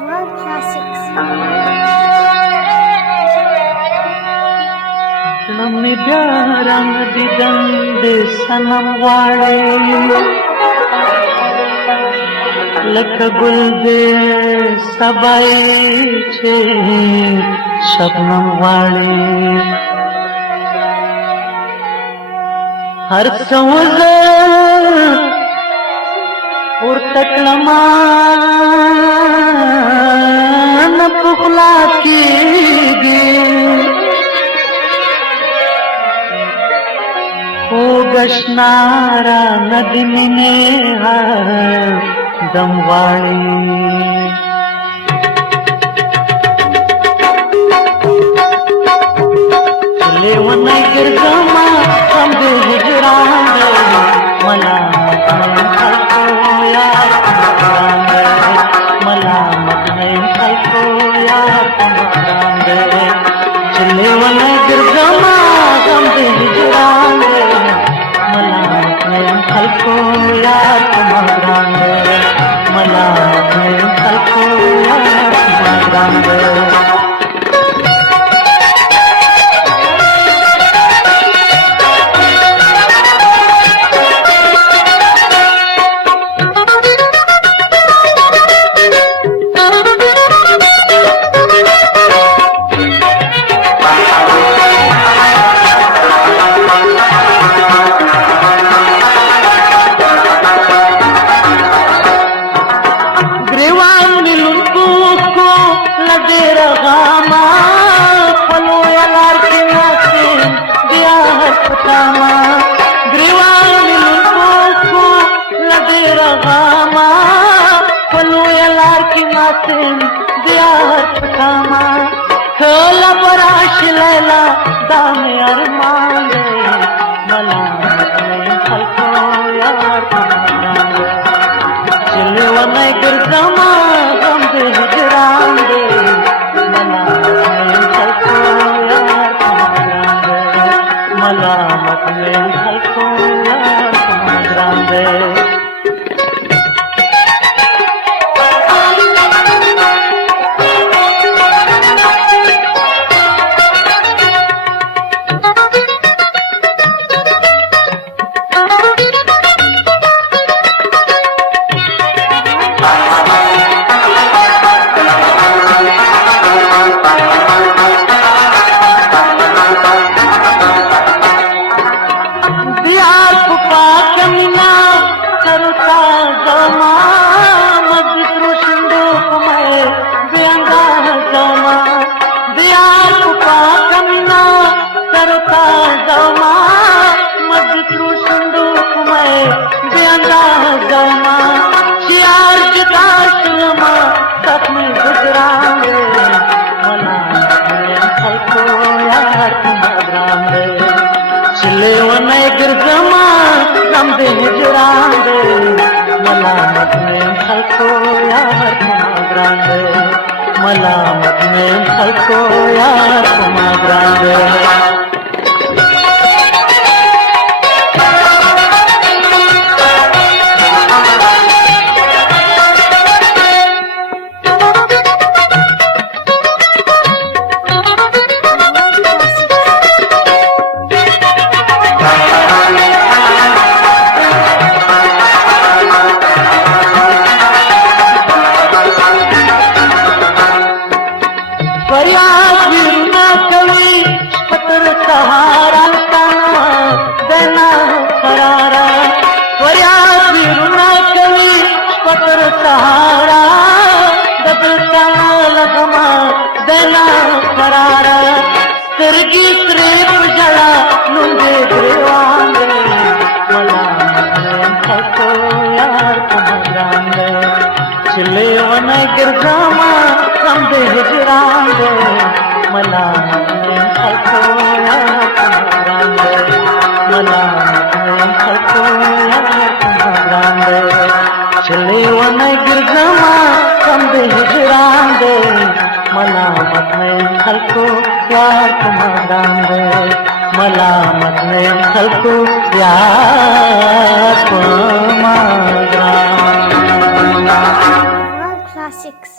World Classics. नमी रंग दिदंड सनम वाले लख गुल दे सबाई छे शबनम वाले हर सौज और तकलमा न पुखला की ओ गशनारा नदमिने दमवाड़ी चले वन गिरगमा हम हिजरा मला मलामत नहीं खलको यार चले वन गिरगमा हम हिजरा मलामत नहीं खलको यार मलामत नहीं खलको यार दामे अरमान मलामत नहीं खलको यार चले वन गिरगमा गम दे हिजरान दे मलामत नहीं खलको यार मलामत नहीं खलको यार दे चले वन गिरगमा गम दे हिजरान दे मलामत में खलको यार मलामत में खलको यार सहारा देना करारा फरियाद रुना कवि पत्र सहारा दबका लगमा देना करारा तिरगी श्रीप जड़ा नुंगे गिरवांगे मलामत खलको यार तुम्हारे चले वन गिरगमा गम दे हिजरांगे मलामत खलको चले वन गिरगमा गम दे हिजरान दे मलामत नहीं खलको यार तुम्हारे मलामत नहीं खलको यार तुम्हारा World Classics.